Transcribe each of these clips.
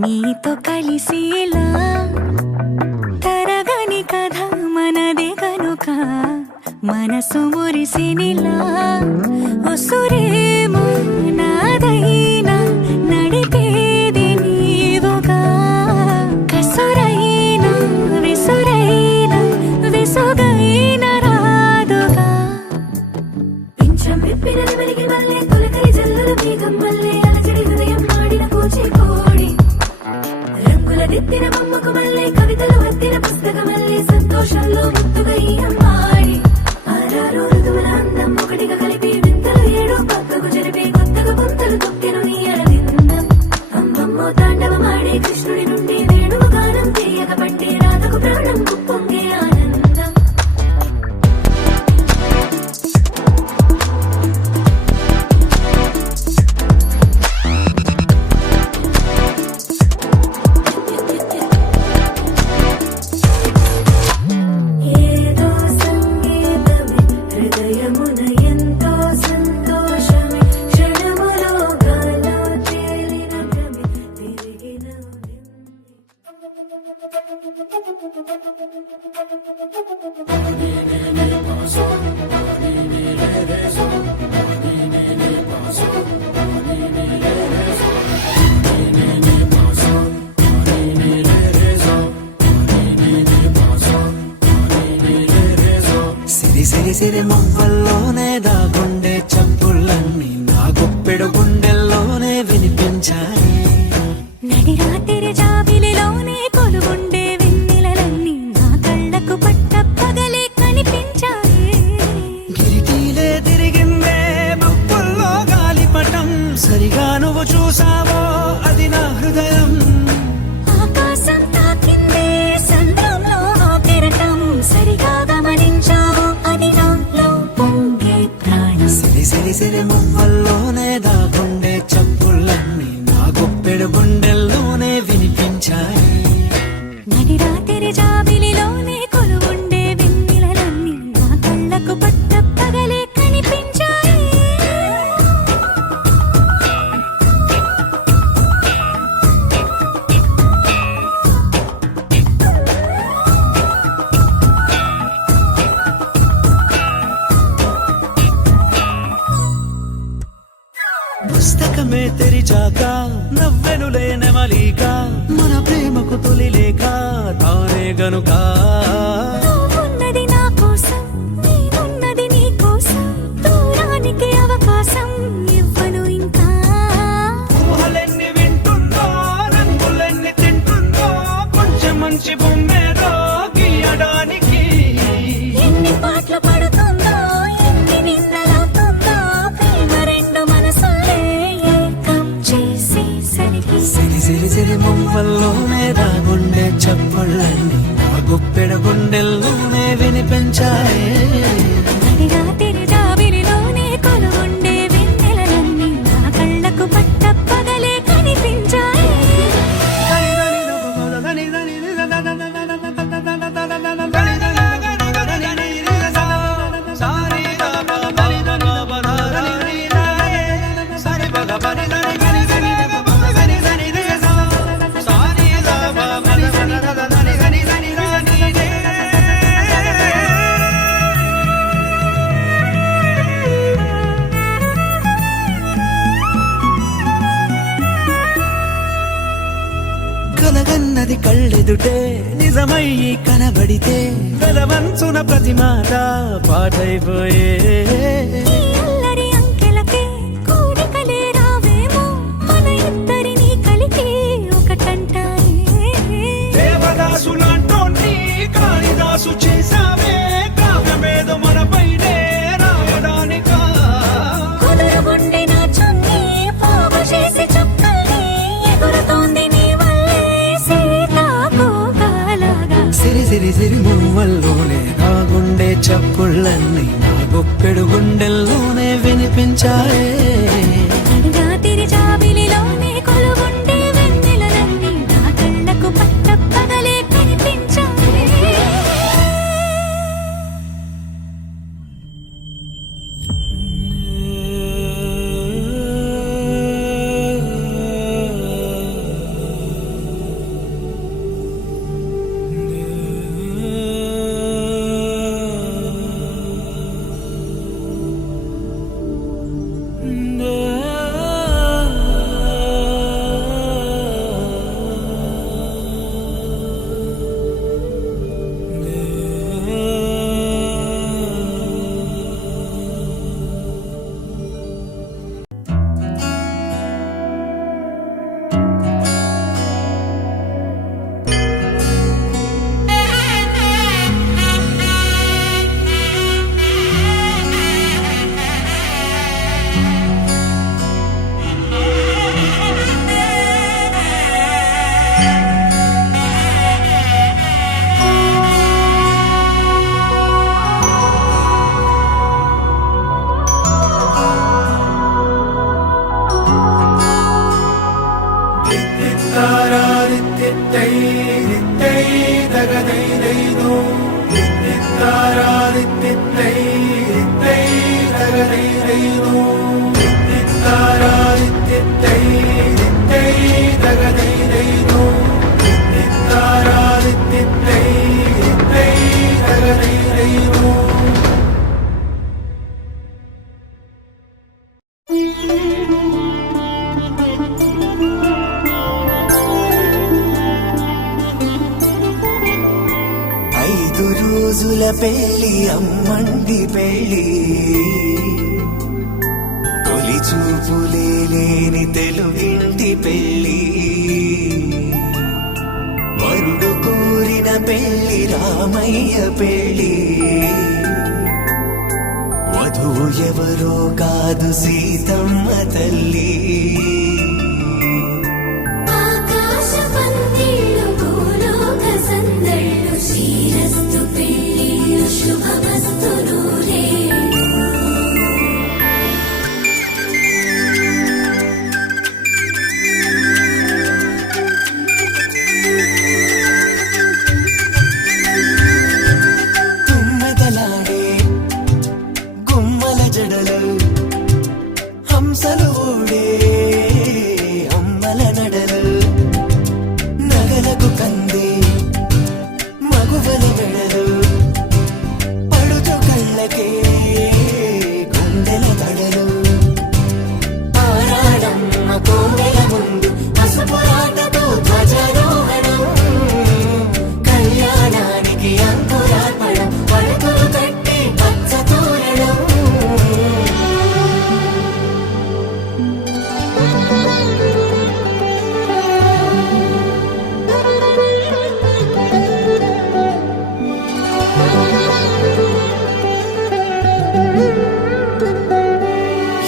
నీతో కలిసేలా తరగని కథ మనదే కనుక మనసు మురిసినిలా ఉసురేమో నాదైనా నడిపేది నీవుగా కసురైనా విసురైనా విసుగైన రాదుగా పింఛం విప్పిన వెలిగి వల్లే తొలకరి జల్లుల మేఘం వల్లే అలజడి హృదయం మాడిన కూచిపూడి రంగుల దిద్దిన బొమ్మకు మల్లే కవితలు వత్తిన పుస్తకమల్లే సంతోషంలో ముత్తుగా ఈ అమ్మాడి ఆరారు ఋతువుల అందం ఒకటిగా కలిపి వింతలు ఏడు పక్కకు జరిపి కొత్తగా పుంతలు తొక్కెను నీ అరవిందం అమ్మమ్మో తాండవమాడే కృష్ణుడి నుండి వేణువు గానం తీయక పట్టి రాధకు ప్రాణం పొంగే ఆనందం ఏదో సంగీతమే హృదయమున ఎంతో సంతోషమే క్షణములో గాలో తేలిన భ్రమే తిరిగిన సిరి సిరి సిరి మువ్వల్లోనే దాగుండే చప్పుళ్ళన్నీ నా గుప్పెడు గుండెల్లోనే వినిపించాయి. నడి రాత్రి జాబిలిలోనే కొలువుండే వెన్నెలలన్నీ నా కళ్ళకు పట్ట పగలే కనిపించాయి. గిరిటీలే తిరిగిందే మబ్బుల్లో గాలిపటం సరిగా నువ్వు చూసావో అది నా హృదయం. ఆకాశం తాకిందే సంద్రంలో ఆ కెరటం సరిగా గమనించావు అది నాలో పొంగే ప్రాణం. సిరి సిరి సిరి మువ్వల్లోనే దాగుండే చప్పుళ్ళన్నీ నా గుప్పెడు గుండెల్లోనే వినిపించాయి. నడి రాత్రి జాబిలిలోనే కొలువుండే వెన్నెలలన్నీ నా కళ్ళకు పట్ట పగలే కనిపించాయి. పుస్తకమే తెరిచాక నవ్వెనులే నెమలిక మన ప్రేమకు తొలి లేక తానే గనుక. నువ్వున్నది నా కోసం నేనున్నది నీ కోసం దూరానికి అవకాశం ఇవ్వను ఇంకా. ఊహలెన్ని వింటుందో రంగులెన్ని తింటుందో కొంచెం మంచి బొమ్మేదో గీయడానికి. ఎన్ని పాటలు పడుతుందో ఎన్ని నిందలవుతుందో ప్రేమ రెండు మనసులే ఏకం చేసేసరికి సిరి సిరి సిరి మువ్వల్లోనే దాగుండే చప్పుళ్ళన్నీ నా గుప్పెడు గుండెల్లోనే వినిపించాయి. నడి రాత్రి జాబిలిలోనే కొలువుండే వెన్నెలలన్నీ నా కళ్ళకు పట్ట పగలే కనిపించాయి. కలగన్నది కళ్ళెదుటే నిజమయ్యి కనబడితే వెలవంచున ప్రతి మాట పాటైపోయే. ఈ అల్లరి అంకెలకే కోరికలే రావేమో మన ఇద్దరిని కలిపి ఒకటంటాయే. దేవదాసులాంటోన్ని కాళిదాసు చేసావే కావ్యమేదో మనపైనే రాయడానికా. కుదురుగుండె నా చున్నీ పోగు చేసి చుక్కల్ని ఎగురుతోంది నీ వల్లే సీతాకోకలాగా. సిరి సిరి సిరి మువ్వల్లోనే దాగుండే చప్పుళ్ళన్నీ నా గుప్పెడు గుండెల్లోనే వినిపించాయే. నడి రాత్రి జాబిలిలోనే కొలువుండే వెన్నెలలన్నీ నా కళ్ళకు పట్ట పగలే కనిపించాయి. రోజుల పెళ్లి అమ్మంటి పెళ్లి తొలి చూపులే లేని తెలుగింటి పెళ్లి వరుడు కోరిన పెళ్లి రామయ్య పెళ్లి వధువు ఎవరో కాదు సీతమ్మ తల్లి ఆకాశ పందిళ్ళు భూలోక సందళ్ళు శ్రీరస్తు పెళ్ళిళ్ళు శుభమస్తు నూరేళ్ళు తుమ్మెదలాడే గుమ్మల జడలు హంసలు ఊడే అమ్మల నడలు నగలకు కందే మగువల వెడలు పడుచు కళ్ళకే గుండెల తడలు ఆరాడమ్మ కోవెల ముందు పసుపు ఆటతో ధ్వజారోహణం కళ్యాణానికి అంకురార్పణం పడుతులు కట్టి పచ్చ తోరణం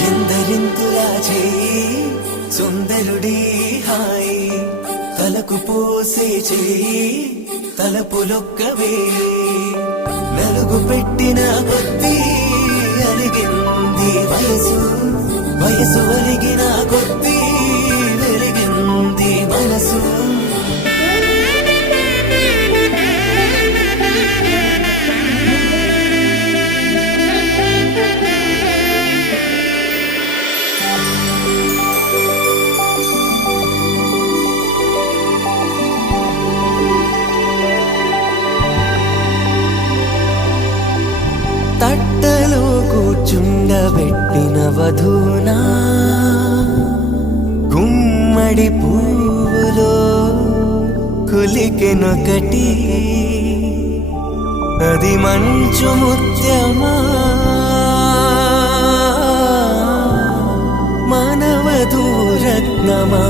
ఎందరింతులా చేయి సుందరుడి హాయి తలకు పోసే చేయి తలపులొక్కవే నలుగు పెట్టిన కొద్దీ అలిగింది వయసు వయసు అలిగిన కొద్దీ వెలిగింది మనసు తట్టలో కూర్చుండబెట్టిన వధూనా గుమ్మడి పువ్వులో కులికెనొకటి అది మంచు ముత్యమా మానవధూ రత్నమా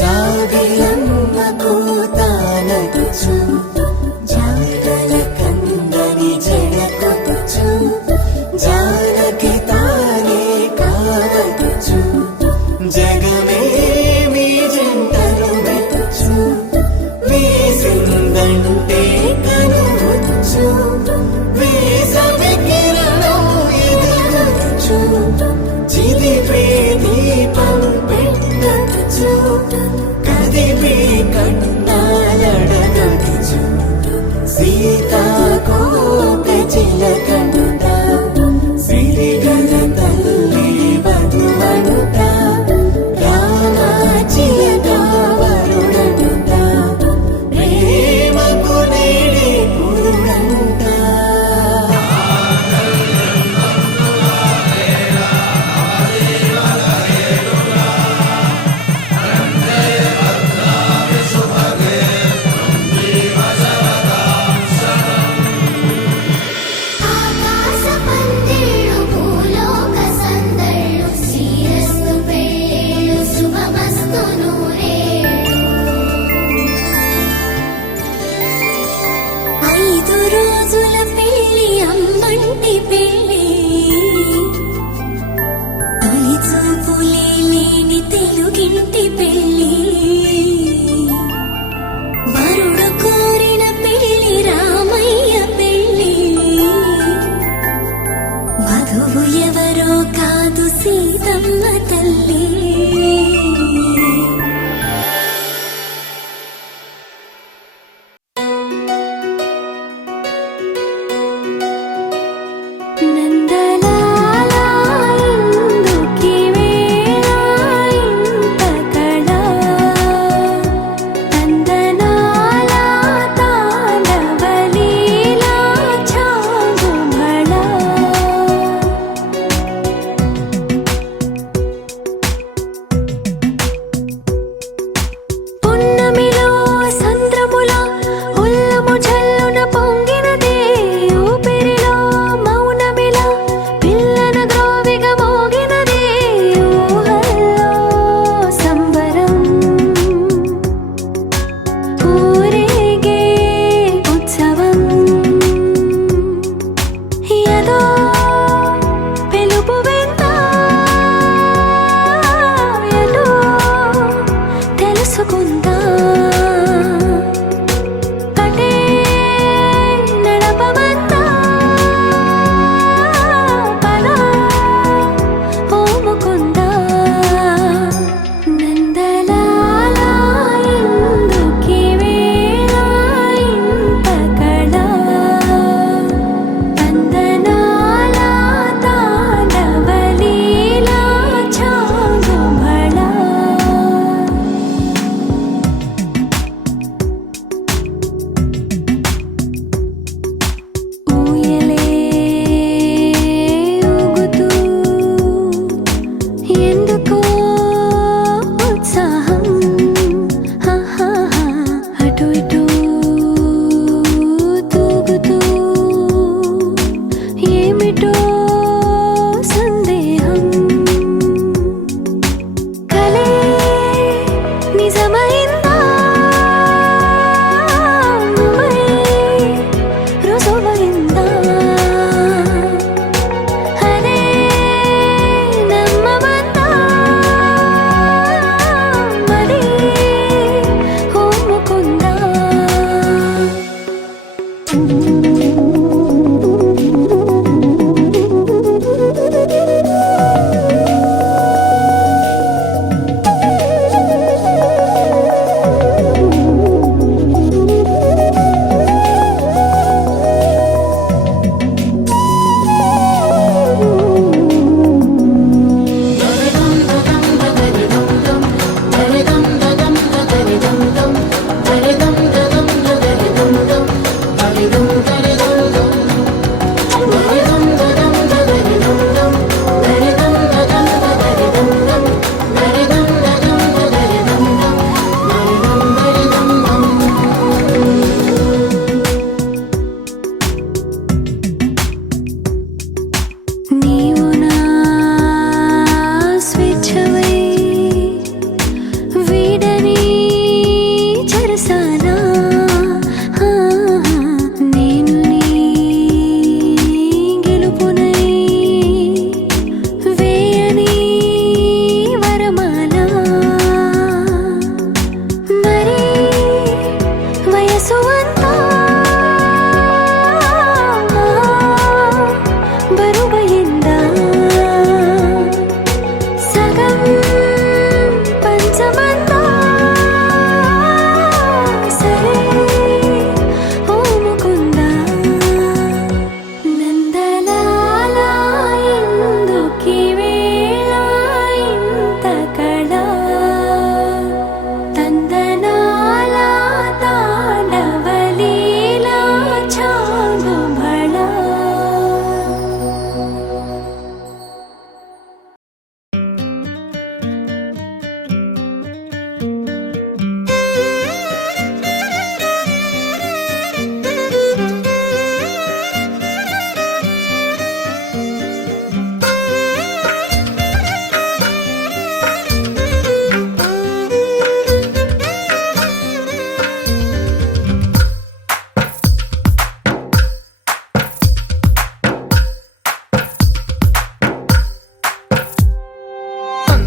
జాబిలమ్మ కూతానగుచు జాడల కందని జడకొచ్చు జానకి తానే కావగుచు జగమే మీ జంటను వెతుచు వేసిందంటే కనువచ్చు వేసవి కిరణం ఎదుగుచు చిదిపే దీపం పెట్టచ్చు కదిపే కన్నాలడగచ్చు సీతాకోక చిలకనుట సిరిగల తల్లి వధువనుట రామ చిలక వరుడనుట ప్రేమకు నేడే పురుడంట ఆకాశ పందిళ్ళు భూలోక సందళ్ళు శ్రీరస్తు పెళ్ళిళ్ళు శుభమస్తు నూరేళ్ళు 5 రోజుల పెళ్లి అమ్మంటి పెళ్లి తొలి చూపులే లేని తెలుగింటి పెళ్లి వరుడు కోరిన పెళ్లి రామయ్య పెళ్లి వధువు ఎవరో కాదు సీతమ్మ తల్లి నందలాలా ఇందుకి వేళ ఇంత కళ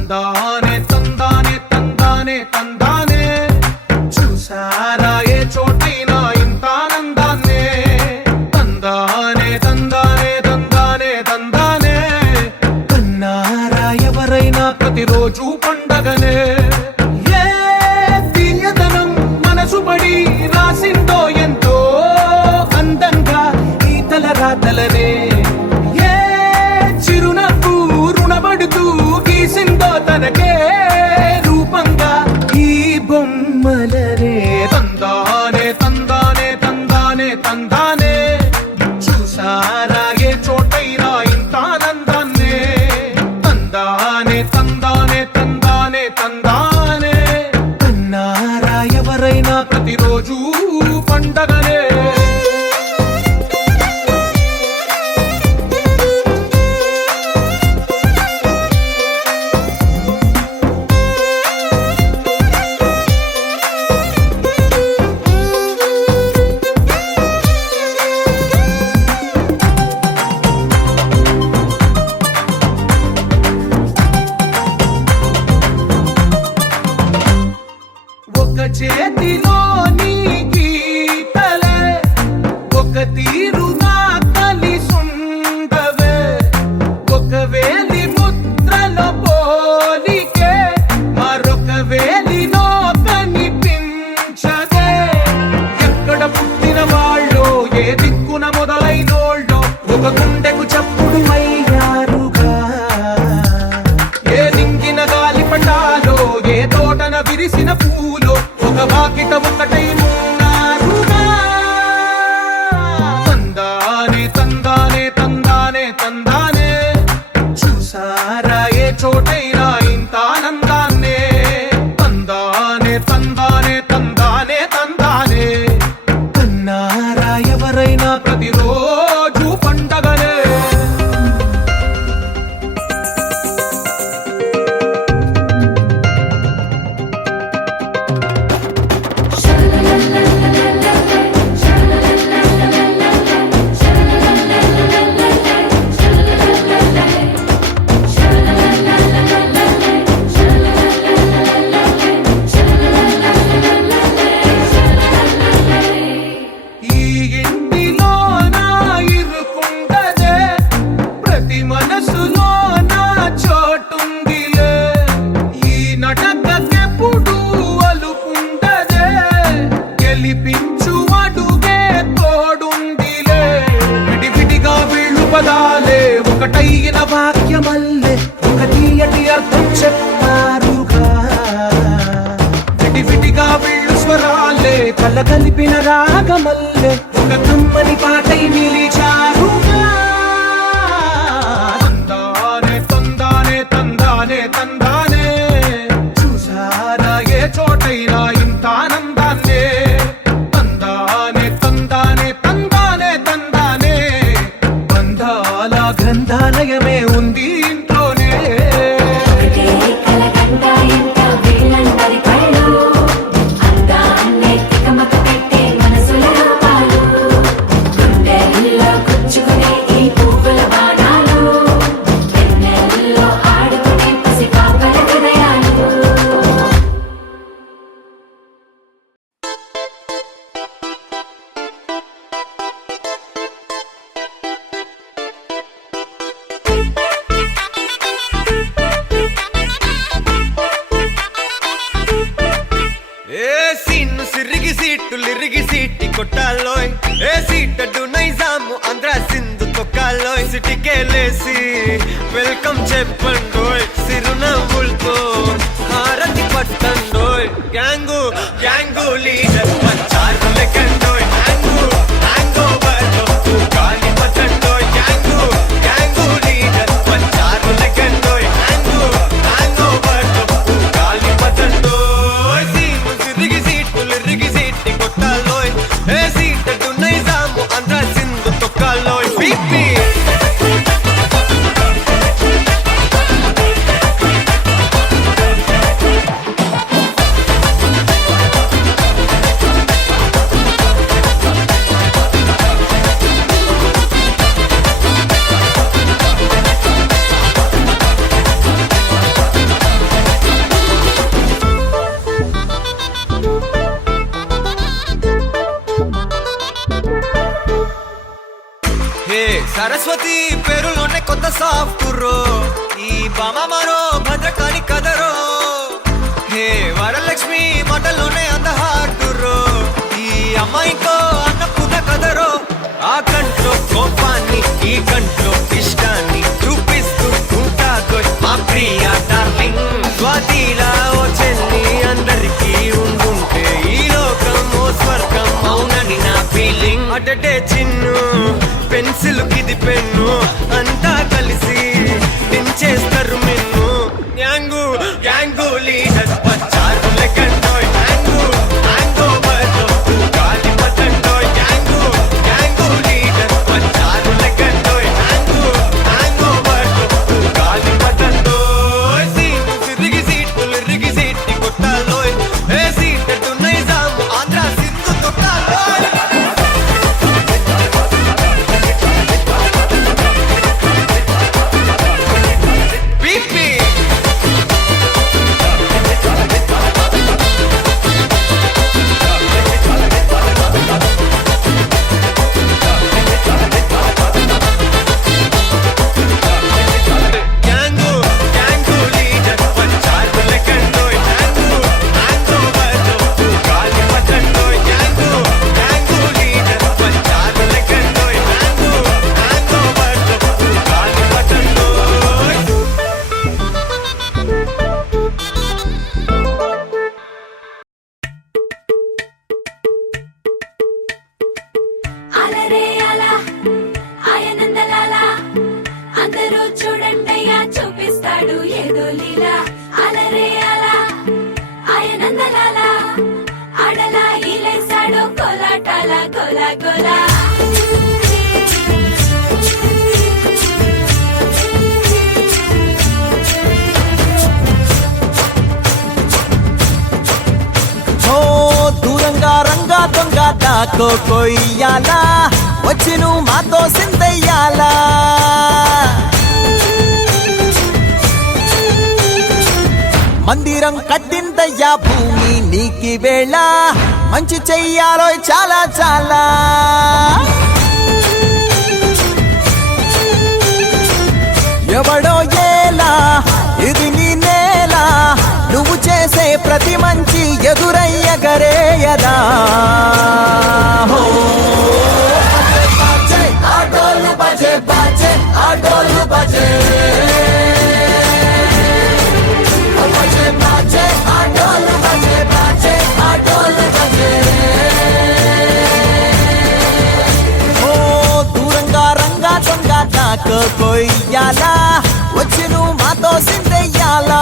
తందానే తందానే తందానే తందానే చూసారా ఏ చోటైనా ఇంత ఆనందాన్నే తందానే తందానే తందానే తందానే కన్నారా ఎవరైనా ప్రతిరోజు పండగనే ఏ తీయదనం మనసు పడి రాసిందో ఎంతో అందంగా ఈ తల రాతలనే ఏ చిరునవ్వు రుణపడుతూ గీసిందో తనకే రూపంగా ఈ బొమ్మలనే తందానే తందానే తందానే తందానే చూసారా ఏ చోటైనా ఇంత ఆనందాన్నే తందానే తందానే తందానే తందానే కన్నారా ఎవరైనా ప్రతిరోజు పండగనే ఒక చేతిలో నీ గీతలే ఒక తీరుగా కలిసుండవే ఒక వేలి ముద్రలో పోలికే మరొక వేలిలో కనిపించదే ఎక్కడ పుట్టిన వాళ్ళో ఏ దిక్కున మొదలైనోళ్ళో ఒక గుండెకు చప్పుడు అయ్యారుగా ఏ దింగిన గాలి పటాలో ఏ తోటన విరిసిన పూలో ఒక వాకిట ఒకటై ఉన్నారుగా తందానే తందానే తందానే తందానే చూసారా ఏ చోటైనా ఇంత ఆనందాన్నే తందానే తందానే తందానే తందానే కన్నారా ఎవరైనా ప్రతిరోజు పండగనే ఈ ఇంటిలో నా ఇరుకుండదే ప్రతి మనసులో నా చోటుందిలే ఈ నటకెప్పుడు అలుకుండదే గెలిపించు అడుగే తోడుందిలే విడివిడిగా వీళ్ళు పదాలే ఒకటైన వాక్యమల్లే ఒక తీయటి అర్థం చెప్పారుగా విడివిడిగా వీళ్ళు స్వరాలే కలగలిపిన రాగమల్లే ఒక కమ్మని పాటై నిలిచారుగా తందానే తందానే తందానే తందానే చూసారా ఏ చోటైనా ఇంత ఆనందాన్నే తందానే తందానే తందానే తందానే బంధాల గ్రంథాలయమే ఉంది ఇంట్లోనే ఒకటే కలగంట ఇంట వీళ్ళందరి కళ్ళు అందాన్నే తికమక పెట్టే మనసుల రూపాలు గుండెల్లో గుచ్చుకునే ఈ పువ్వుల బాణాలు వెన్నెల్లో ఆడుకునే పసిపాపల హృదయాలు ఏ సీన్ను సిరిగి సీటులిరిగి సీటి కొట్టాలోయ్ ఏ సీటడు నైజాము ఆంధ్ర సింధు తొక్కాలోయ్ సిటికేలేసి వెల్కమ్ చెప్పండోయ్ సిరునవ్వులతో హారతి పట్టండోయ్ గ్యాంగు గ్యాంగు లీడర్ పంచారు లెక్కండోయ్ హ్యాంగు హ్యాంగ్ ఓవర్లో గాలి పట్టండోయ్ గ్యాంగు గ్యాంగు లీడర్ పంచారు లెక్కండోయ్ హ్యాంగు హ్యాంగ్ ఓవర్లో గాలి పట్టండోయ్ సీము సిరిగి సీటులిరిగి సీటి కొట్టాలోయ్ ఏ సీటడు నైజాము ఆంధ్ర సింధు తొక్కాలోయ్ బీపీ సరస్వతి పేరులోనే కొత్త సాఫ్ట్రో ఈ బామ మరో భద్రకాళి కదరో హే వరలక్ష్మి మాటలోనే అంత హార్టురో ఈ అమ్మాయికో అన్నపూర్ణ కదరో ఆ కంట్లో కోపాన్ని ఈ కంట్లో ఇష్టాన్ని చూపిస్తూ ఉంటాగో మా ప్రియ డార్లింగ్ స్వాతిలా ఓ చెల్లి అందరికీ ఉండుంటే ఈ లోకం ఓ స్వర్గం అవునని నా ఫీలింగ్ అటటే చిన్ను పెన్సిల్ కిది పెన్ను అంతా కలిసి దించేస్తారు మిన్ను గ్యాంగు గ్యాంగు లీడర్ పచ్చారు లెక్కండోయ్ గ్యాంగు గ్యాంగో బర్తో గాలి పతండోయ్ గ్యాంగు గ్యాంగు లీడర్ పచ్చారు లెక్కండోయ్ గ్యాంగు గ్యాంగో బర్తో గాలి పతండోయ్ సీటు సిరిగి సీట్టి కొట్టాలోయ్ ఏ సీటు నైజాము ఆంధ్ర సింధు తొట్టాలోయ్ పీపీ గ్యాంగు గ్యాంగు లీడర్ పంచారు లెక్కండోయ్ గ్యాంగు గ్యాంగో బర్తో గాలి పతండోయ్ గ్యాంగు గ్యాంగు లీడర్ పంచారు లెక్కండోయ్ గ్యాంగు గ్యాంగో బర్తో గాలి పతండోయ్ అలరే అలా ఆయనందలాల అందరూ చూడండయ్యా చూపిస్తాడు ఏదో లీలా అలరే అలా ఆయనందలాల ఆడలా ఈలేశాడు కోలాటాల గోలా గోలా ఓ దూరంగా రంగా దొంగ దాకో కొయ్యాలా వచ్చి నువ్వు మాతో సిందయ్యాలా మందిరం కట్టిందయ్యా భూమి నీకి వేళ మంచి చెయ్యాలో చాలా చాలా ఎవడో ఏలా ఇది నీ నేల నువ్వు చేసే ప్రతి మంచి ఎదురయ్యగరేయదా హో బాజే ఆటోలు బాజే బాజే ఆటోలు బాజే బాజే బాజే ఆటోలు బాజే బాజే ఆటోలు బాజే ఓ దూరంగా రంగా దొంగ నాకు కొయ్యాలా వచ్చి నువ్వు మాతో సిందయ్యాలా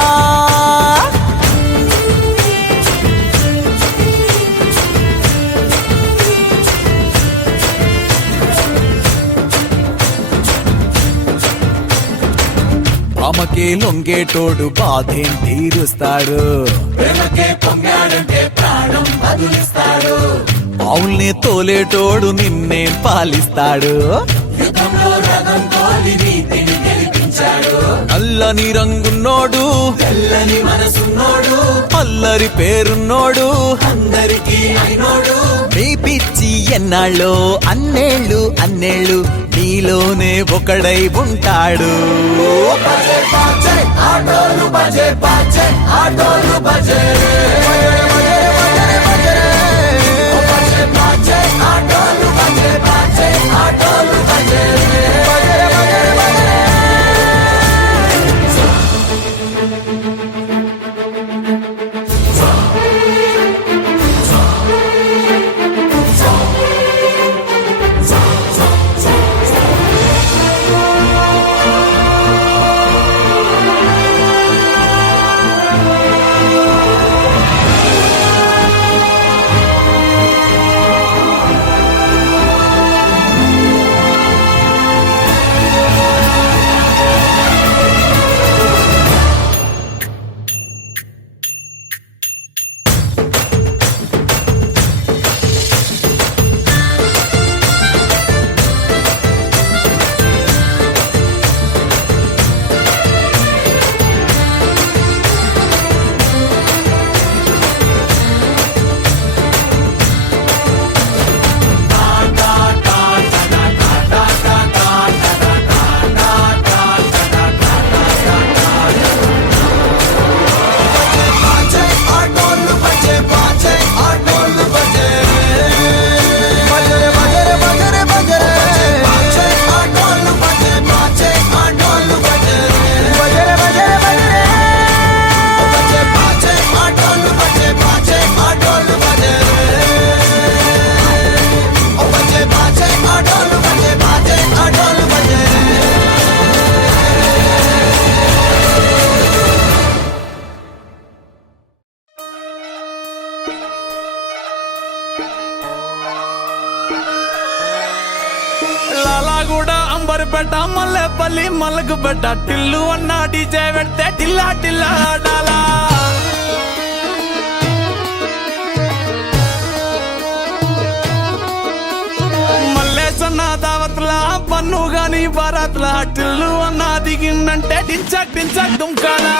ఆమెకే లొంగేటోడు బాధేం తీరుస్తాడు ప్రేమకే పొంగాడంటే ప్రాణం బదులిస్తాడు ఆవుల్ని తోలేటోడు నిన్నేం పాలిస్తాడు యుద్ధంలో రథం తోలి నీతిని గెలిపించాడు నల్లని రంగున్నోడు తెల్లని మనసున్నోడు అల్లరి పేరున్నోడు అందరికీ అయినోడు మీ పిచ్చి ఎన్నాళ్ళో అన్నేళ్ళు అన్నేళ్ళు నీలోనే ఒకడై ఉంటాడు బజే బాజే ఆటోలు బజే బాజే ఆటోలు బజే బజే బాజే ఆటోలు బజే బాజే ఆటోలు బజే పేట మల్లెపల్లి మలకు పెట్ట టిల్లు అన్న డీజే పెడితే టిల్లా టిల్లా ఆడాలా మల్లేసన్న దావత్లా పన్ను గాని బారాత్లా టిల్లు అన్న దిగిందంటే టించక్ టించక్ దుంకాలా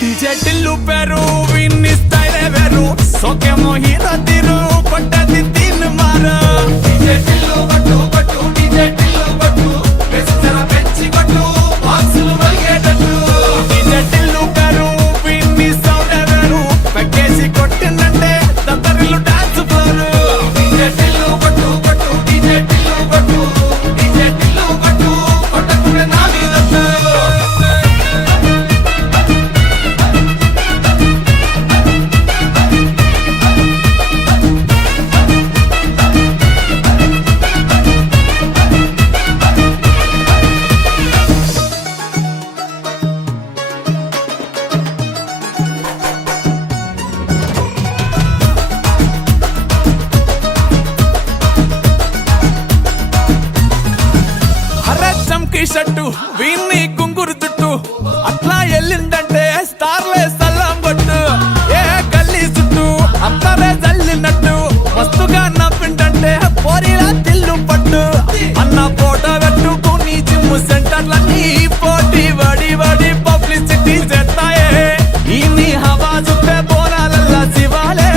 డీజే టిల్లు పేరు విన్ని స్టైలే వేరు సోకేమో హీరో తీరు కొట్టది తిన్ మారు డీజే టిల్లు కొట్టు కొట్టు డీజే టిల్లు కొట్టు వెచ్చర పెంచి కొట్టు బాక్సులు మలిగేటట్టు డీజే టిల్లు పేరు విన్ని సౌండే వేరు పెక్కేసి కొట్టిందంటే దద్దరిల్లు డాన్స్ ఫ్లోరు డీజే టిల్లు కొట్టు కొట్టు డీజే టిల్లు కొట్టు డీజే టిల్లు కొట్టు కొట్టకుండా నా మీదొట్టు అరే చంకీ షట్టు వీన్ని గుంగురు చుట్టు అట్లా ఎల్లిందంటే స్టార్లే సల్లం కొట్టు ఏ గల్లీ చుట్టూ అత్తరే జల్లినట్టు మస్తుగా నవ్విందంటే పోరిలా తిల్లు పట్టు అన్న ఫోటో పెట్టుకుని జిమ్ సెంటర్లన్నీ పోటీ వడి వడి పబ్లిసిటీ చేస్తాయే ఈ హవా చుట్టే బోనాలల్లా శివాలే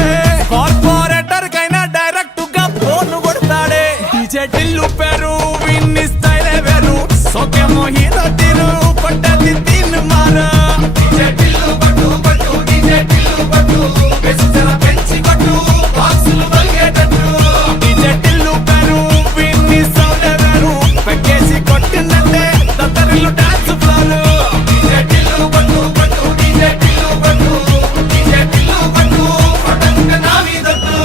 కార్పొరేటర్ కైనా డైరెక్ట్ గా ఫోన్ కొడతాడే డీజే టిల్లు పేరు విన్ని స్టైలే వేరు సోకేమో హీరో తీరు కొట్టది తిన్ మారు డీజే టిల్లు కొట్టు కొట్టు డీజే టిల్లు కొట్టు వెచ్చర పెంచి కొట్టు బాక్సులు మలిగేటట్టు డీజే టిల్లు పేరు విన్ని సౌండే వేరు పెక్కేసి కొట్టిందంటే దద్దరిల్లు డాన్స్ ఫ్లోరు డీజే టిల్లు కొట్టు కొట్టు డీజే టిల్లు కొట్టు డీజే టిల్లు కొట్టు కొట్టకుండా నా మీదొట్టు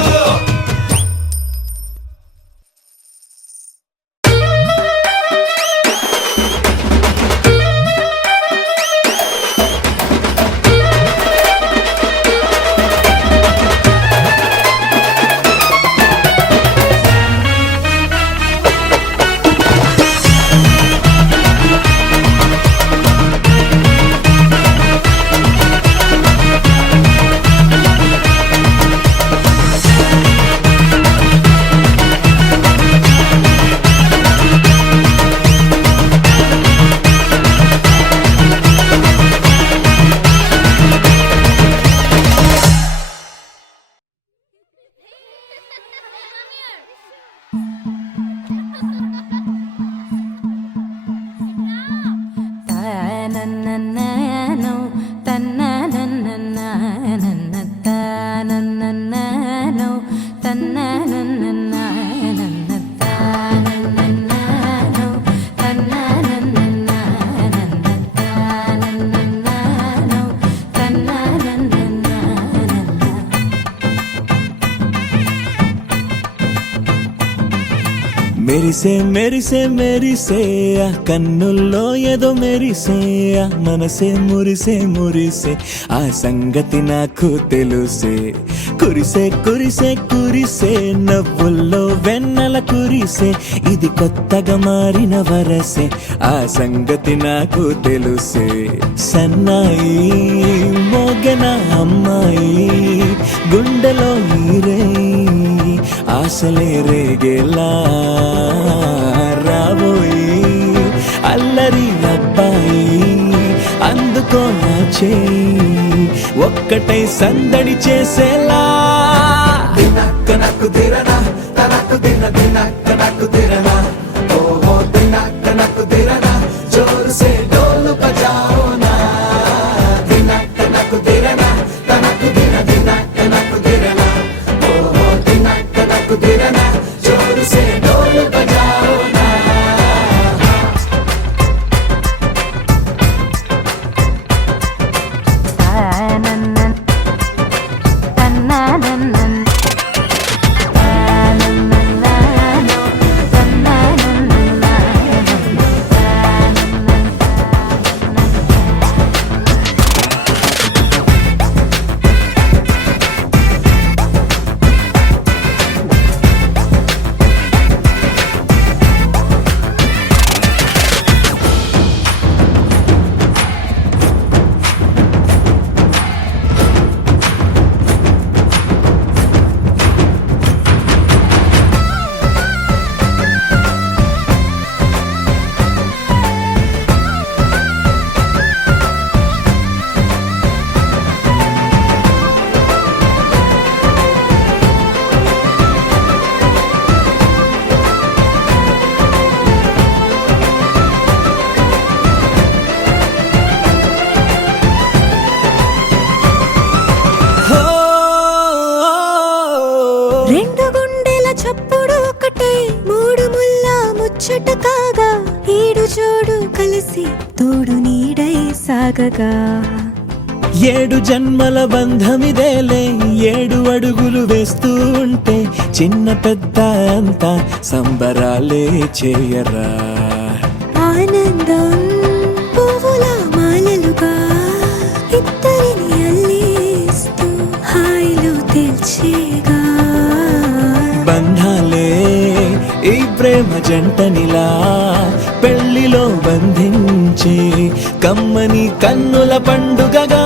తనననననో, తననననననన, తనననననో, తననననననన, తనననననో, తననననననన, తనననననో, తననననననన. మెరిసే మెరిసే మెరిసే ఆ కన్నుల్లో ఏదో మెరిసే ఆ మనసే మురిసే మురిసే ఆ సంగతి నాకు తెలుసే కురిసే కురిసే కురిసే నవ్వుల్లో వెన్నెల కురిసే ఇది కొత్తగా మారిన వరసే ఆ సంగతి నాకు తెలుసే సన్నాయి మోగన అమ్మాయి గుండెలో ఈరే ఆశలే రేగేలా రాబోయి అల్లరి అబ్బాయి అందుకో నా చేయి ఒక్కటై సందడి చేసేలా దినక్క నక్కు దిరనా తనకు దిన దినక్క నక్కు దిరనా ఓహో దినక్క నక్కు దిరనా జోరు సే డోలు బజాओ నా దినక్క నక్కు దిరనా తనకు దిన దినక్క నక్కు దిరనా ఓహో దినక్క నక్కు దిరనా జోరు సే డోలు బజాओ నా తనననననన, తనననననో, తనననననన. సాగగా 7 జన్మల బంధమిదేలే 7 అడుగులు వేస్తూ ఉంటే చిన్న పెద్ద అంతా సంబరాలే చేయరా. ఆనందం పువ్వుల మాలలుగా ఇద్దరిని అల్లేస్తూ హాయిలో తెల్చేగా బంధాలే ఈ ప్రేమ జంటనిలా పెళ్లిలో బంధించి కమ్మని కన్నుల పండుగగా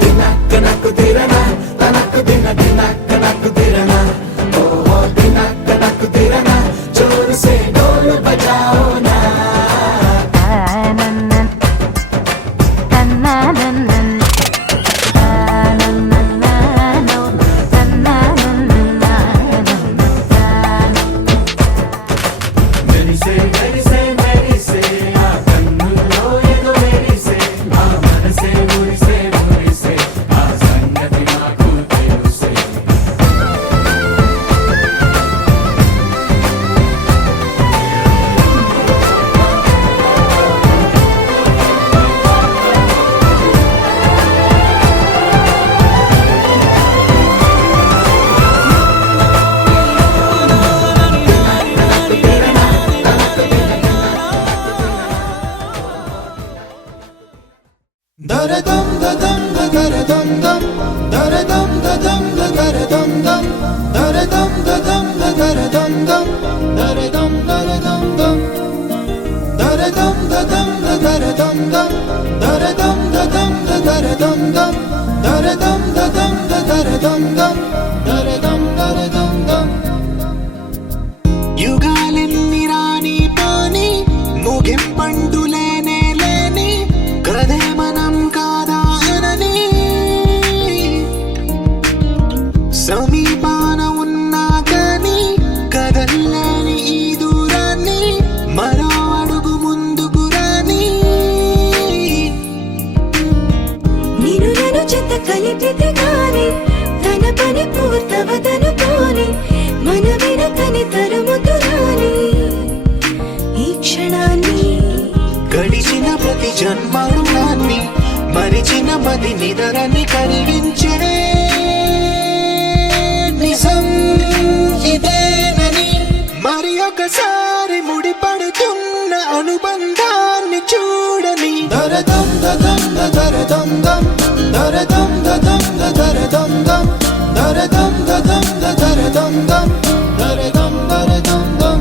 దినక్క నక్కు దిరనా తనక్కు దిన దినక్క నక్కు దిరనా ఓహో దినక్క నక్కు దిరనా జోరు సే డోలు బజాओ నా మెరిసే మెరిసే మెరిసే ఆ కన్నుల్లో ఏదో మెరిసే ఆ మనసే మురిసే మురిసే ఆ సంగతి నాకు తెలుసే దరదం దదం దరదం దం దరదం దదం దరదం దం దరదం దదం దరదం దం దరదం దరదం దం దరదం దదం దరదం దం దరదం దదం దరదం దం దరదం దదం దరదం దం దరదం దరదం దం యుగాలెన్ని రాని పాని ముగింపండు లేనే లేని కదే మనం కాదా అనని సమీపాన ఉన్నా కానీ కదల్లేని ఈ దూరాన్ని మరో అడుగు ముందుకు రాని నిన్ను నన్ను చెత్త కలిపితే గాని తన పని పూర్తవదనుకోని మన వెనకని తరుముతురాని ఈ క్షణాన్ని గడిచిన ప్రతి జన్మరుణాన్ని మరిచిన మది నిదరని కలిగించే నిజం ఇదేనని మరి ఒకసారి ముడిపడుతున్న అనుబంధాన్ని చూడని దరదం దదం దరదం దం దరదం దదం దరదం దం దరదం దదం దరదం దం దరదం దరదం దం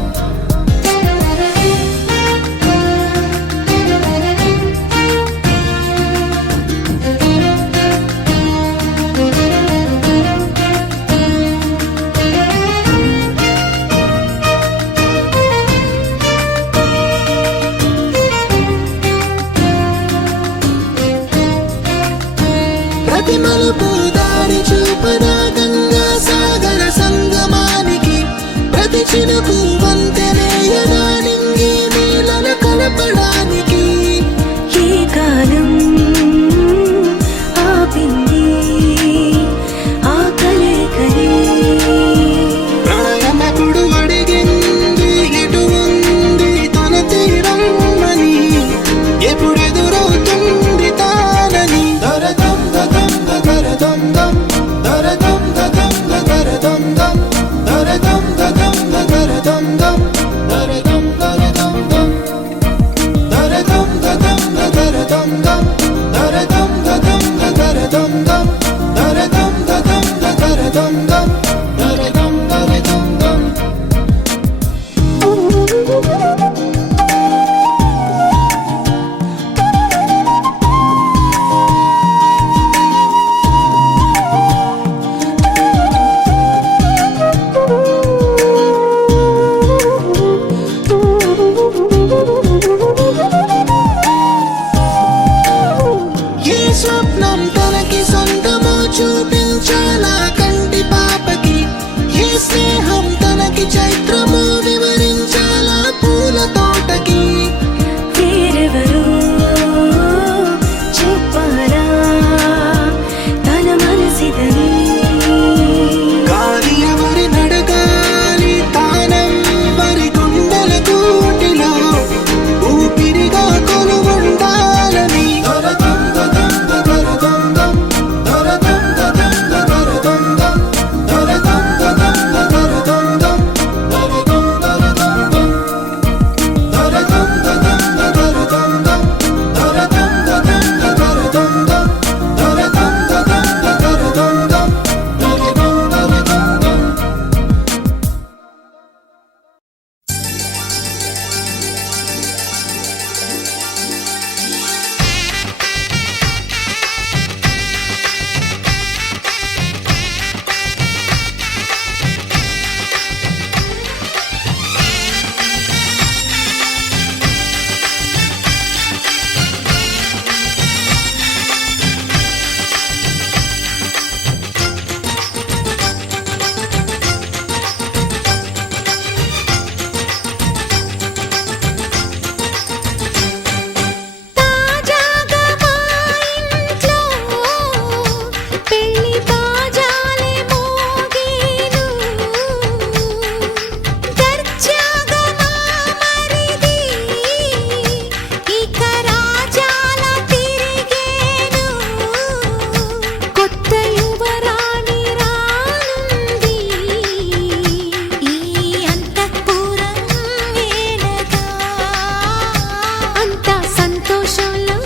సంతోషంలో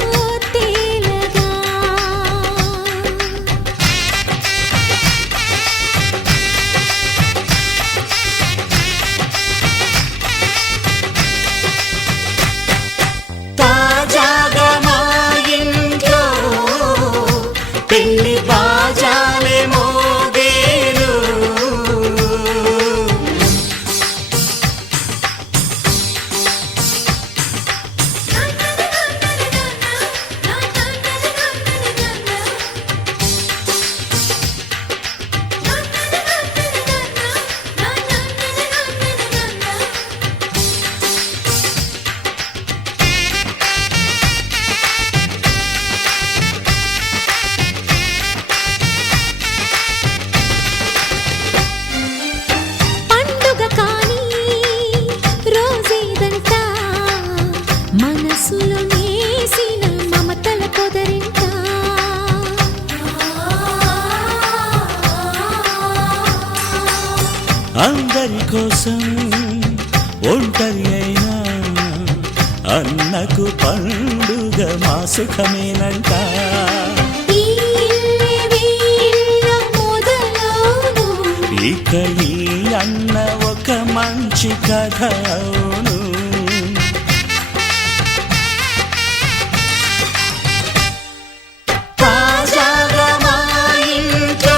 తేలగా తాజాగా మా ఇంట్లో పెళ్లి బాజాలే మోగేను పండుగ కానీ రోజేదంట మనసులో నేసిన మమతల పొదరింట అందరి కోసం ఒంటరి అయినా అన్నకు పండుగ మా సుఖమేనంట ఈ ఇల్లే వీళ్ళ మొదలవును ఇక ఈ అన్న ఒక మంచి కథ అవును తాజాగా మా ఇంట్లో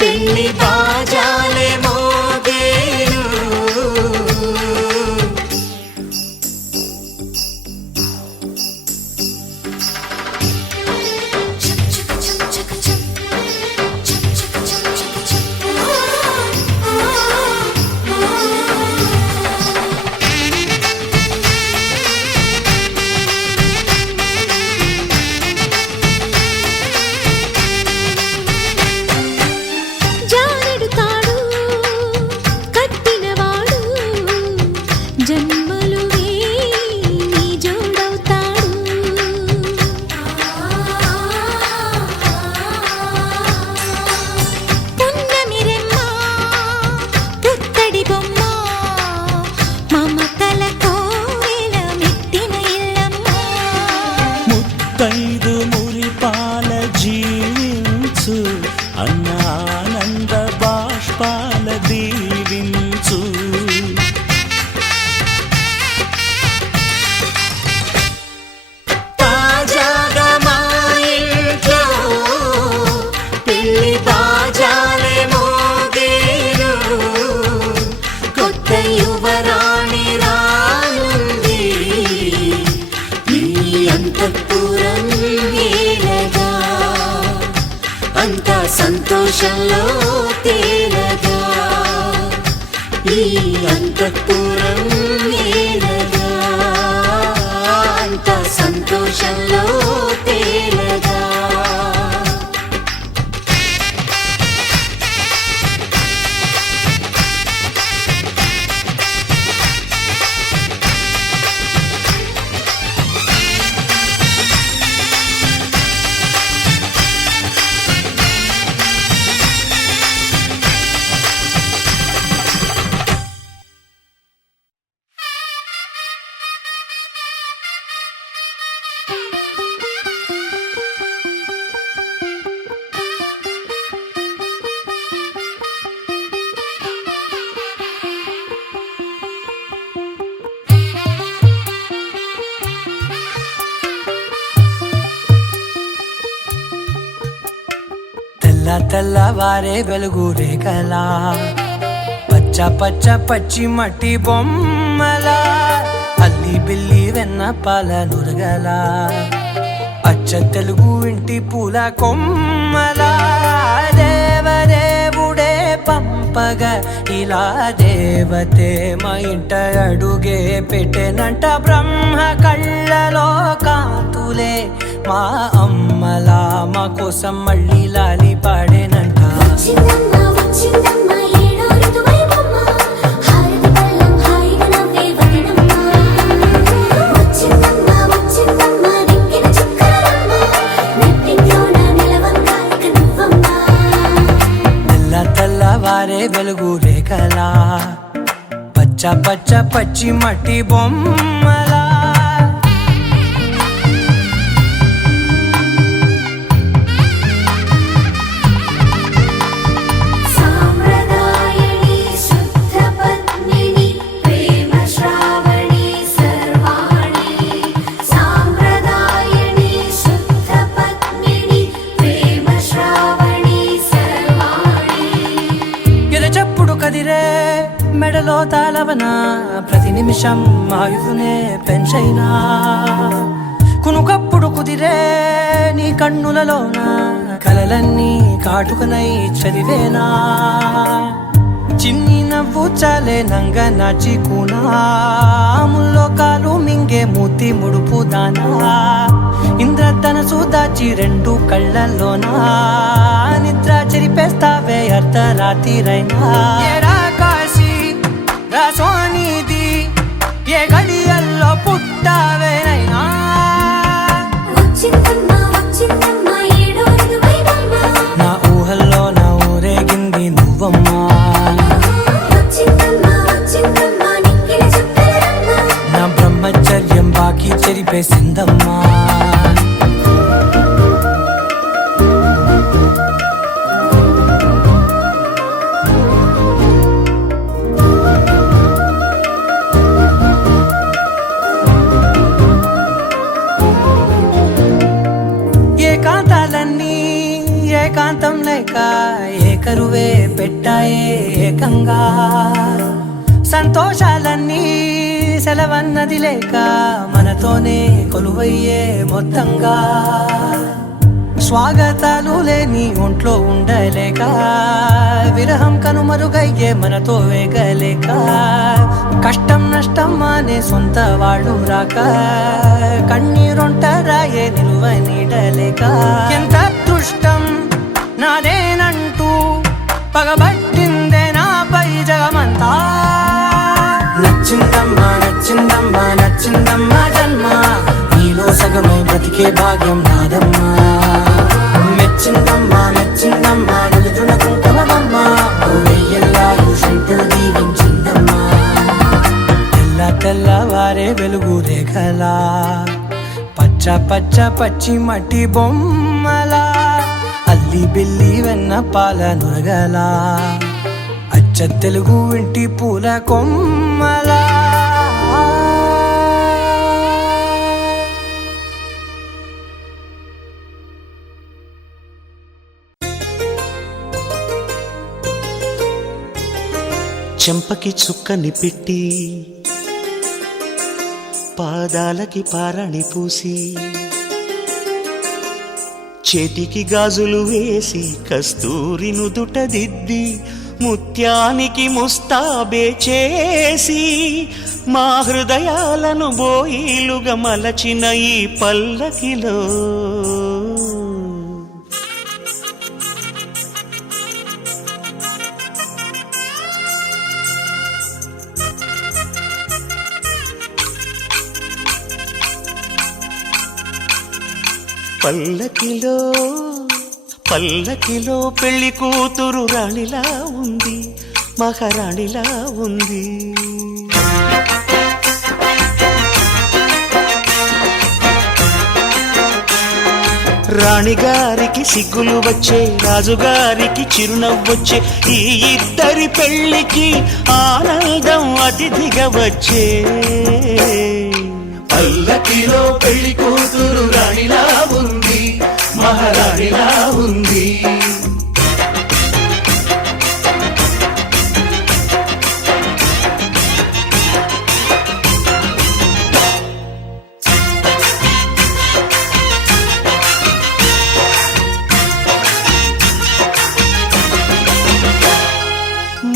పెళ్లి బాజాలే మోగేను జానెడు తాడు కట్టినవాడు జన్మలు నీ జోడవుతాడు పున్నమిరెమ్మ పుత్తడి బొమ్మ మమతల కోవెల మెట్టిన ఇల్లమ్మ ముత్తైదు మురిపాల జీవించు అన్న ఆనంద బాష్పాల దీవించు తాజాగా మా ఇంట్లో పెళ్లి బాజాలే మోగేను కొత్త యువరాణి రానుంది ఈ అంతఃపురం ఏలగా అంతా సంతోషంలో తేలగా ఈ అంతఃపురం ఏలగా అంతా సంతోషంలో తేలగా తెల్లవారే వెలుగు రేఖలా పచ్చ పచ్చ పచ్చి మట్టి బొమ్మలా అల్లి బిల్లి వెన్న పాల నురగలా అచ్చ తెలుగు ఇంటి పూల కొమ్మలా దేవదేవుడే పంపగా ఇలా దేవతే మా ఇంట అడుగే పెట్టెనంట బ్రహ్మ కళ్ళలో కాంతులే మా అమ్మలా మా కోసం మళ్ళీ లాలి పాడేనంట వచ్చిందమ్మ వచ్చిందమ్మ ఏడో ఋతువైవమ్మ హారతి పళ్ళం హాయిగా నవ్వే వదనమ్మ వచ్చిందమ్మ వచ్చిందమ్మ దిక్కిన చుక్కలమ్మ నెట్టింట్లోన నిలవంగా ఇక నువ్వమ్మ తెల్లవారే వెలుగు రేఖలా పచ్చ పచ్చ పచ్చి మట్టి బొమ్మలా నవన ప్రతి నిమిషం ఆయువునే పెంచైనా కునుకప్పుడు కుదిరే నీ కన్నులలోన కలలన్నీ కాటుకనై చదివేనా చిన్ని నవ్వు చాలే నంగ నాచి ముల్లోకాలు మింగే మూతి ముడుపు దానా ఇంద్రధనసు దాచి రెండు కళ్ళల్లోనా నిద్ర చెరిపేస్తావే అర్ధరాత్రిరైనా ఏరా కాశీ రా సోనిది ఏ గడియల్లో పుట్టావేనైనా వచ్చిందమ్మా వచ్చిందమ్మా ఏడో ఋతువైవమ్మా నా ఊహల్లో నా ఊరేగింది నువ్వమ్మా వచ్చిందమ్మా వచ్చిందమ్మా నిక్కిలి చుక్కలమ్మా నా బ్రహ్మచర్యం బాకీ చెరిపేసిందమ్మా ఏకాంతాలన్నీ ఏకాంతం లేక ఏకరువే పెట్టాయే ఏకంగా సంతోషాలన్నీ సెలవన్నది లేక మనతోనే కొలువయ్యే మొత్తంగా స్వాగతాలు లేని ఒంట్లో ఉండలేక విరహం కనుమరుగయ్యే మనతో వేగలేక కష్టం నష్టం అనే సొంత వాళ్ళు రాక కన్నీరొంటరాయే నిలువ నీడలేక ఎంత అదృష్టం నాదేనంటూ పగబట్టిందే నాపై జగమంతా నచ్చిందమ్మా నచ్చిందమ్మా నచ్చిందమ్మా జన్మ నీలో సగమై బ్రతికే భాగ్యం నాదమ్మా మెచ్చిందమ్మా మెచ్చిందమ్మా నిలుచున కుంకుమమ్మా వెయ్యల్లాలు శంకులు దీవించిందమ్మా తెల్ల తెల్లవారే వెలుగు రేఖలా పచ్చ పచ్చ పచ్చి మట్టి బొమ్మలా అల్లి బిల్లి వెన్న పాల నురగలా అచ్చ తెలుగు ఇంటి పూల కొమ్మలా చెంపకి చుక్కని పెట్టి పాదాలకి పారాణి పూసి చేతికి గాజులు వేసి కస్తూరి నుదుట దిద్ది ముత్యానికి ముస్తాబే చేసి మా హృదయాలను బోయిలుగా మలచిన ఈ పల్లకిలో పల్లకిలో పల్లకిలో పెళ్లి కూతురు రాణిలా ఉంది, మహారాణిలా ఉంది. రాణిగారికి సిగ్గులు వచ్చే, రాజుగారికి చిరునవ్వొచ్చే, ఈ ఇద్దరి పెళ్లికి ఆనందం అతిథిగా వచ్చే. పల్లకిలో పెళ్లి కూతురు రాణిలా ఉంది, మహారాణిలా ఉంది.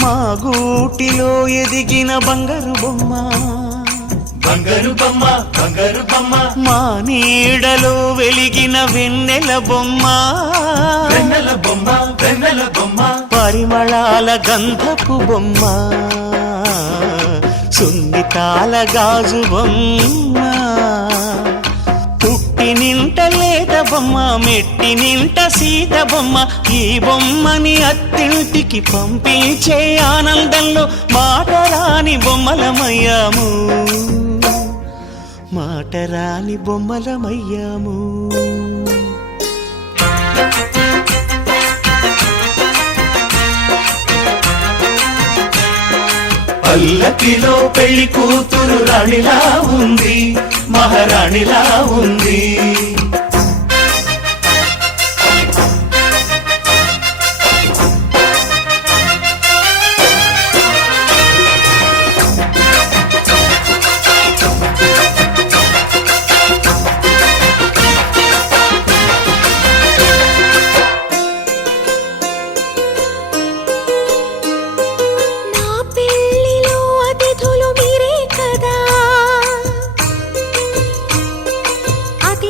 మా గూటిలో ఎదిగిన బంగారు బొమ్మ, బంగారు బొమ్మ, బంగారు బొమ్మ, మా నీడలో వెలిగిన వెన్నెల బొమ్మ, వెన్నెల బొమ్మ, వెన్నెల బొమ్మ, పరిమళాల గంధపు బొమ్మ, సున్నితాల గాజు బొమ్మ, పుట్టి నింట లేత బొమ్మ, మెట్టి నింట సీత బొమ్మ. ఈ బొమ్మని అత్తింటికి పంపించే ఆనందంలో మాటరాని బొమ్మలమయ్యాము, మాటరాని బొమ్మలమయ్యాము. పల్లకిలో పెళ్లి కూతురు రాణిలా ఉంది, మహారాణిలా ఉంది.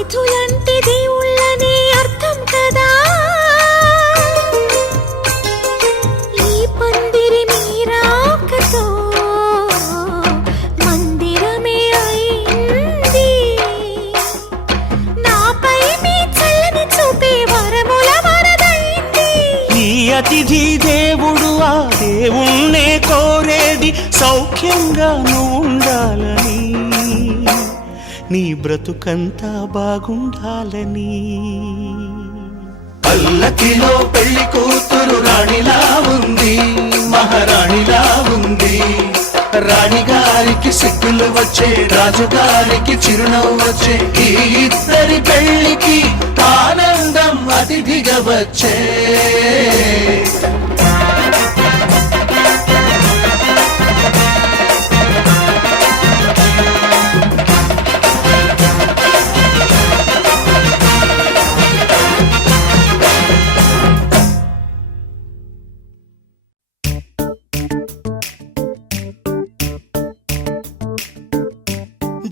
అతిథులంటే దేవుళ్ళని అర్థం కదా. ఈ పందిరి మీరాకతో మందిరమే అయింది. నాపై మీ చల్లని చూపే వరముల వరదైంది. ఈ అతిథి దేవుడు ఆ దేవుణ్ణే కోరేది సౌఖ్యంగా నువ్వు ఉండాలని, నీ బ్రతుకంతా బాగుండాలని. పల్లకిలో పెళ్లి కూతురు రాణిలా ఉంది, మహారాణిలా ఉంది. రాణిగారికి సిగ్గులు వచ్చే, రాజుగారికి చిరునవ్వు వచ్చే. ఈ ఇద్దరి పెళ్లికి ఆనందం అతిథిగా వచ్చే.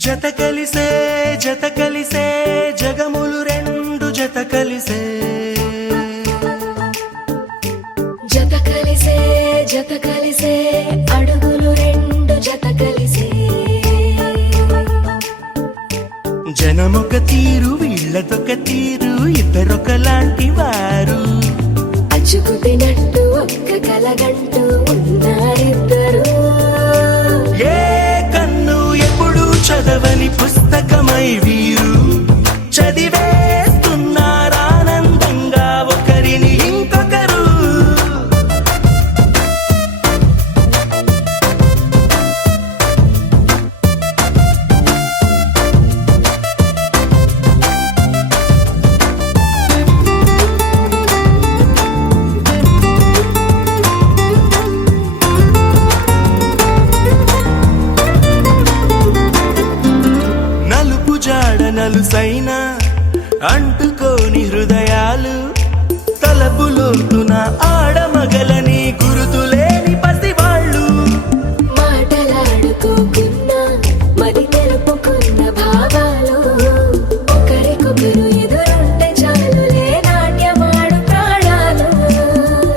జత కలిసే జత కలిసే జగములు రెండు జత కలిసే. జత కలిసే జత కలిసే అడుగులు రెండు జత కలిసే. జనమొక తీరు వీళ్ళదొక తీరు, ఇద్దరొకలాంటి వారు. అచ్చుకుతినట్టు ఒక్క కలగంటూ ఉన్నారిద్దరు. ఏ కన్ను ఎప్పుడు చదవని పుస్తకమై వీరు చదివేస్తున్నారానందంగా ఒకరిని ఇంకొకరు. నలుపు జాడ నలుసైన అంటుకోని హృదయాలు, తలపులోతున ఆడమగలని గురుతులేని పసివాళ్ళు. మాటలాడుకోకున్న మరి తెలుపుకున్న భావాలు, ఒకరికొకరు ఎదురుంటే చాలులే నాట్యమాడు ప్రాణాలు.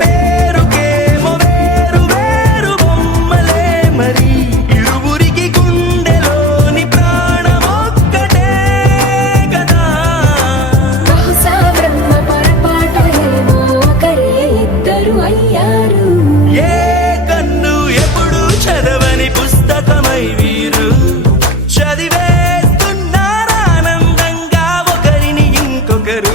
పేరుకేమో వేరు వేరు బొమ్మలే మరి, ఇరువురికి గుండెలోని ప్రాణమొక్కటే కదా. బహుశా బ్రహ్మ పొరపాటు ఏమో ఒకరే ఇద్దరు అయ్యారు. ఏ కన్ను ఎప్పుడు చదవని పుస్తకమై వీరు చదివేస్తున్నారానందంగా ఒకరిని ఇంకొకరు.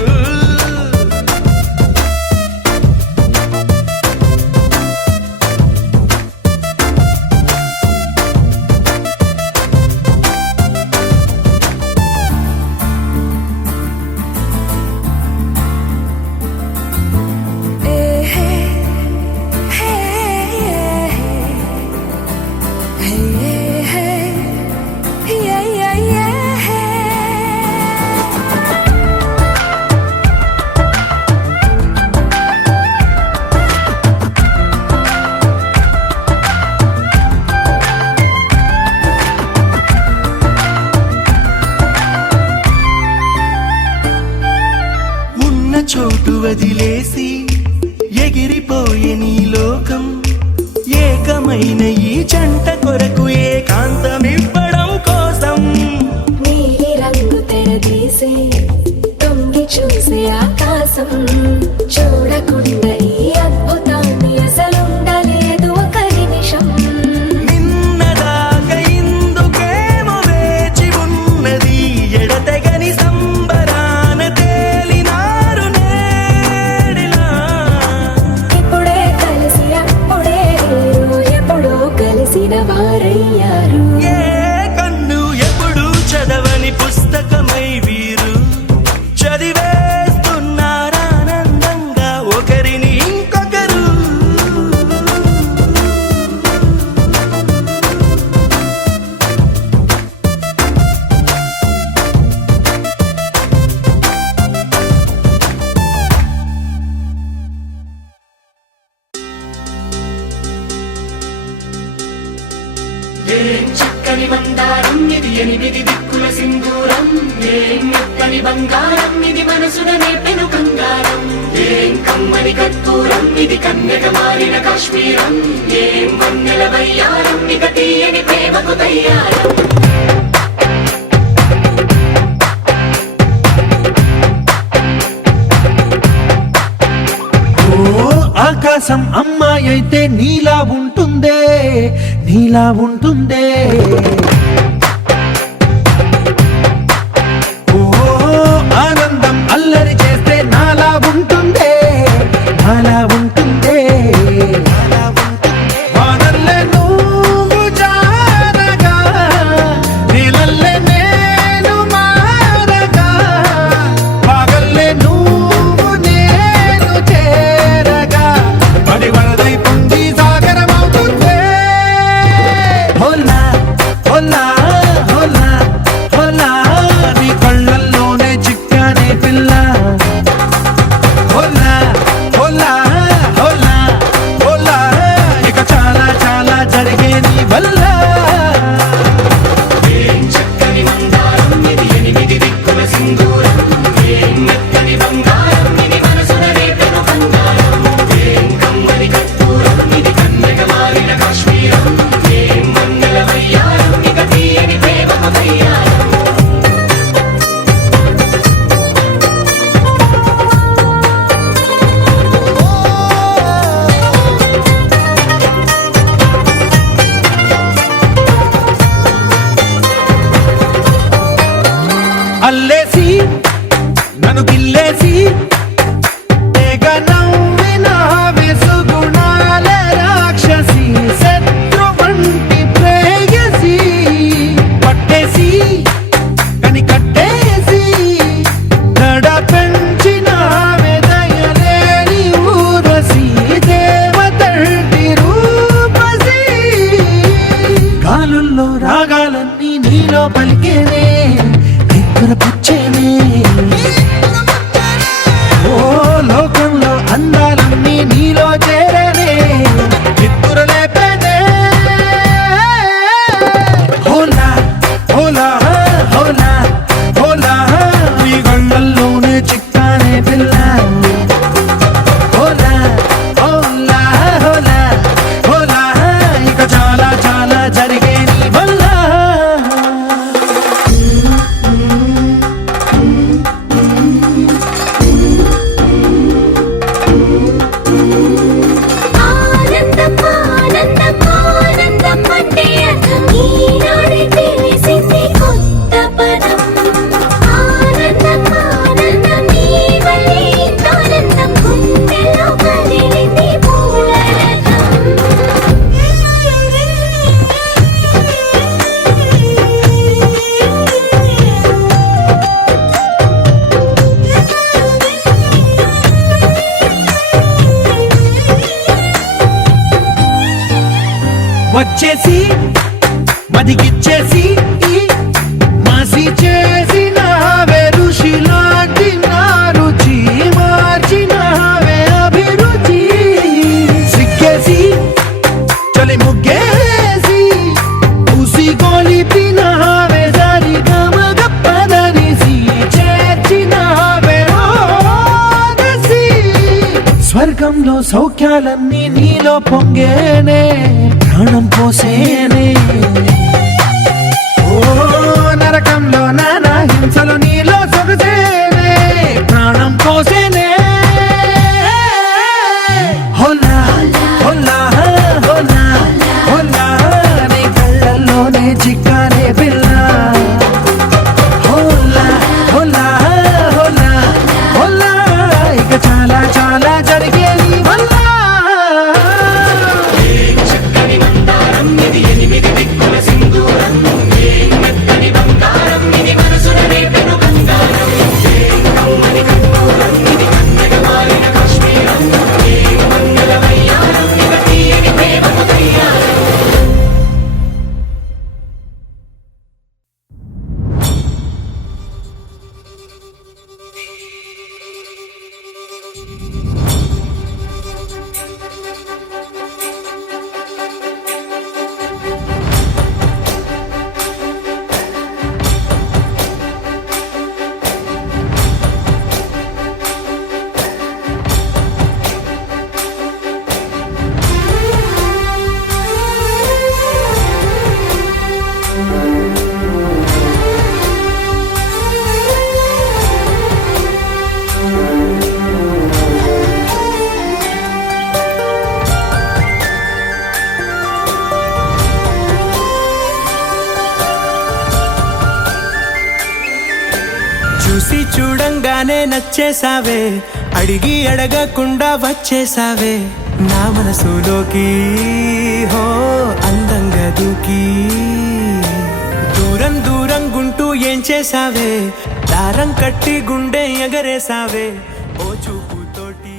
ఉన్న చోటు వదిలేసి ఎగిరిపోయే నీ లోకం, ఏకమైన ఈ జంట కొరకు ఏకాంతమివ్వడం కోసం. నీలి రంగు తెరదీసే తొంగి చూసే ఆకాశం, చూడకుండా ఈ అద్భుతాన్ని అసలుండలేదు ఒక నిమిషం. నిన్నదాకా ఇందుకేమో వేచి ఉన్నది, ఎడతెగని సంబరాన తేలినారు నేడిలా. ఇప్పుడే కలిసి అప్పుడే వీరు ఎప్పుడో కలిసిన వారయ్యారు. ఏ కన్ను ఎప్పుడు చదవని పుస్తకమై వీరు చదివేస్తున్నారానందంగా ఒక మెత్తని బంగారం ఇది మనసున నేపెను కంగారం ఏం కమ్మని కర్పూరం ఇది కన్యక మారిన కాశ్మీరం ఏం వన్నెల వయ్యారం ఇక తీయని ప్రేమకు తయ్యారం ఓ ఆకాశం అమ్మాయి అయితే నీలా ఉంటుందే నీలా ఉంటుందే ఓ ఆనందం అల్లరి చేస్తే నాలా ఉంటుందే నాలా ఉంటుందే వానల్లే నువ్వు జారగా నీలల్లే నేను మారగా పగల్లే నువ్వు నేను చేరగా పడి వరదై పొంగి సాగరమవుతుందే హోలా హోలా హోలా హోలా నీ కళ్ళల్లోనే చిక్కానే పిల్ల హోలా హోలా హోలా హోలా ఇక చాలా చాలా జరిగే నీ వల్ల ఏం చక్కని మందారం ఇది ఎనిమిది దిక్కుల సింధూరం ఏం మెత్తని బంగారం ఇది మనసున రేపెను కంగారం ఏం కమ్మని కర్పూరం ఇది కన్యక మారిన కాశ్మీరం ఏం వన్నెల వయ్యారం ఇక తీయని ప్రేమకు తయ్యారం అల్లేసి నన్ను గిల్లేసి తెగ నవ్విన వెసుగుణాల రాక్షసి శత్రు వంటి ప్రేయసి పట్టేసి కని కట్టేసి దడ పెంచిన వెదయలేని ఊరసి దేవతంటి రూపసి గాలుల్లో రాగాలన్నీ నీలో పలికేనే పుచ్చేనే ఓ లోకంలో అందాలన్నీ నీలో చేరనే నిద్దుర లేపేనే హోలా హోలా హోలా హోలా నీ గంగల్లోనే చిక్కానే పిల్ల హోలా హోలా హోలా హోలా ఇక చాలా చాలా జరిగే నీ వల్ల ఆనందం ఆనందం ఆనందం అంటే అర్థం ఈనాడే తెలిసింది కొత్త పదం ఆనందం ఆనందం నీ వల్లే ఇంత ఆనందం గుండెలో కదిలింది వచ్చేసి మదిగిచ్చేసి మాసి చేసిన ఋషిలాంటి నా రుచి మార్చినవే అభిరుచి సిక్కేసి చలి ముగ్గేసి ఉసి గొలిపినవే సరి గమగప్పదనిసి చేర్చినవే ఓదసి స్వర్గంలో సౌఖ్యాలన్నీ నీలో పొంగేనే ప్రాణం పోసేనే ఓ నరకంలో నానా హింసలు నీలో సొగసేనే ప్రాణం పోసేనే హోలా హోలా హోలా హోలా నీ కళ్ళల్లోనే చిక్కానే పిల్ల హోలా హోలా హోలా హోలా ఇక చాలా చాలా జరిగే నీ వల్ల చక్కని మందారం ఇది ఎనిమిది దిక్కుల సింధూరం ఏం మెత్తని బంగారం ఇది మనసున రేపెను చూసి చూడంగానే నచ్చేసావే అడిగి అడగకుండా వచ్చేసావే నా మనసులోకి హో అందంగా దూకి దూరం దూరం గుంటూ ఏం చేసావే దారం కట్టి గుండె ఎగరేసావే ఓ చూపుతోటి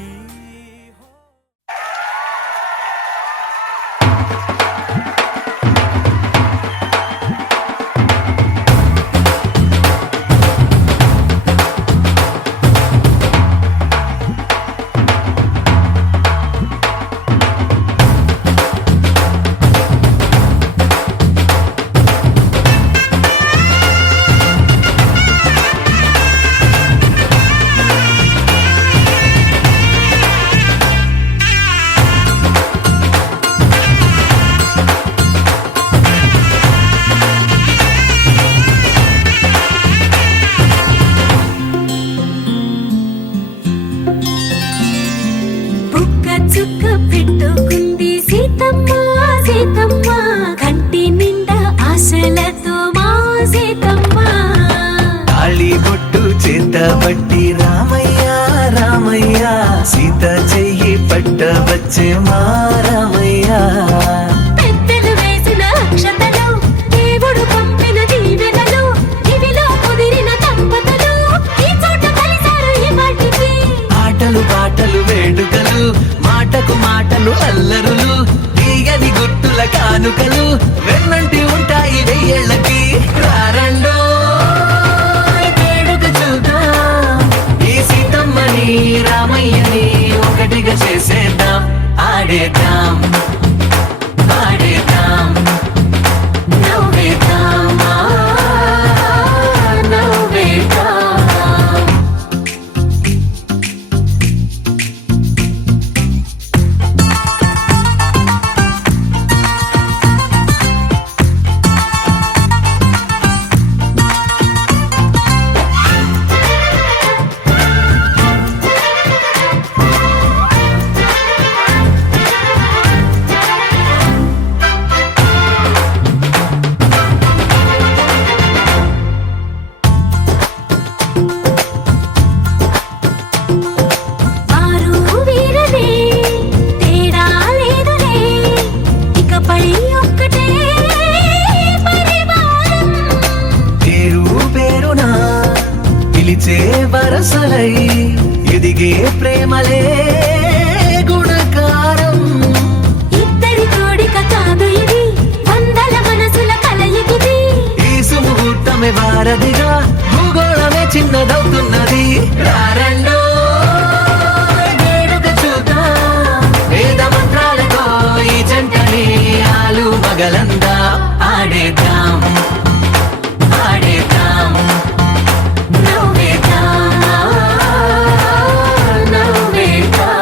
బుక్క చుక్క పెట్టుకుంది సీతమ్మ సీతమ్మ కంటి నిండా ఆశలతో మా సీతమ్మ తాళి బొట్టు చేతబట్టి రామయ్య రామయ్య సీత చెయ్యి పట్ట వచ్చే మా రామయ్య పెద్దలు వేసిన అక్షతలు దేవుడు పంపిన దీవెనలు ఇవిలో కుదిరిన దంపతులు ఈ చోట కలిసారు ఈ వాటికి ఆటలు పాటలు వేడుకలు మాటకు మాటలు అల్లరులు తీయని గుర్తుల కానుకలు వెన్నంటి ఉంటాయి వెయ్యేళ్ళకి రారండో వేడుక చూద్దాం ఈ సీతమ్మని రామయ్యని ఒకటిగా చేసేద్దాం ఆడేద్దాం పాడేద్దాం నవ్వేద్దాం నవ్వేద్దాం వారు వీరనే తేడా లేదులే ఇకపై ఒక్కటే పరివారం పేరు పేరునా పిలిచే వరసలై ఎదిగే ప్రేమలే గుణకారం ఇద్దరి కోడిక కాదు ఇది వందల మనసుల కలయికిది ఈ సుముహూర్తమే వారధిగా భూగోళమే చిన్నదవుతున్నది రారండో వేడుక చూద్దాం వేద మంత్రాలతో ఈ జంటని ఆలు మగలందా ఆడేద్దాం ఆడేద్దాం నవ్వేద్దాం నవ్వేద్దాం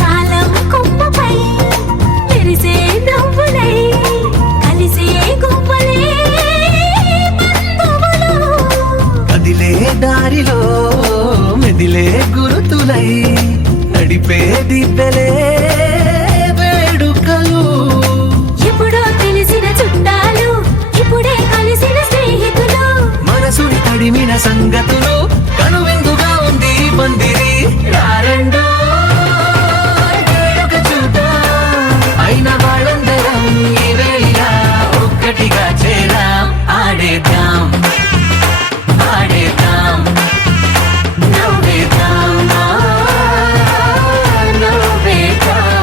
కాలం కొమ్మపై మెరిసే నవ్వులై కలిసే గువ్వలే బంధువులు కదిలే దారిలో మెదిలే గురుతులై నడిపే దిబ్బెలే వేడుకలు ఎప్పుడో తెలిసిన చుట్టాలు ఇప్పుడే కలిసిన స్నేహితులు మనసుని తడిమిన సంగతులు కనువిందుగా ఉంది ఈ పందిరి రారండో వేడుక చూద్దాం అయిన వాళ్ళందరం ఈ వేళ ఒక్కటిగా చేరాం ఆడేద్దాం ఆడేద్దాం నవ్వేద్దాం నవ్వేద్దాం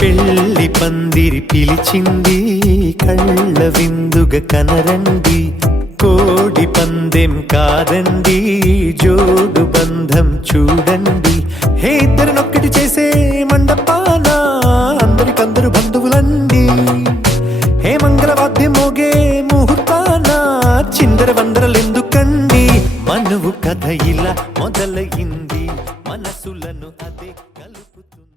పెళ్లి పందిరి పిలిచింది కళ్ళ విందుగా కనరండి కోడి పందెం కాదండి జోడు బంధం చూడండి హే ఇద్దరినొక్కటి చేసే మండపాన అందరికందరు బంధువులండి హే మంగళవాద్యం మోగే ముహూర్తాన చిందర వందరలెందుకండి మనువు కథ ఇలా మొదలైంది మనసులను అదే కలుపుతుంది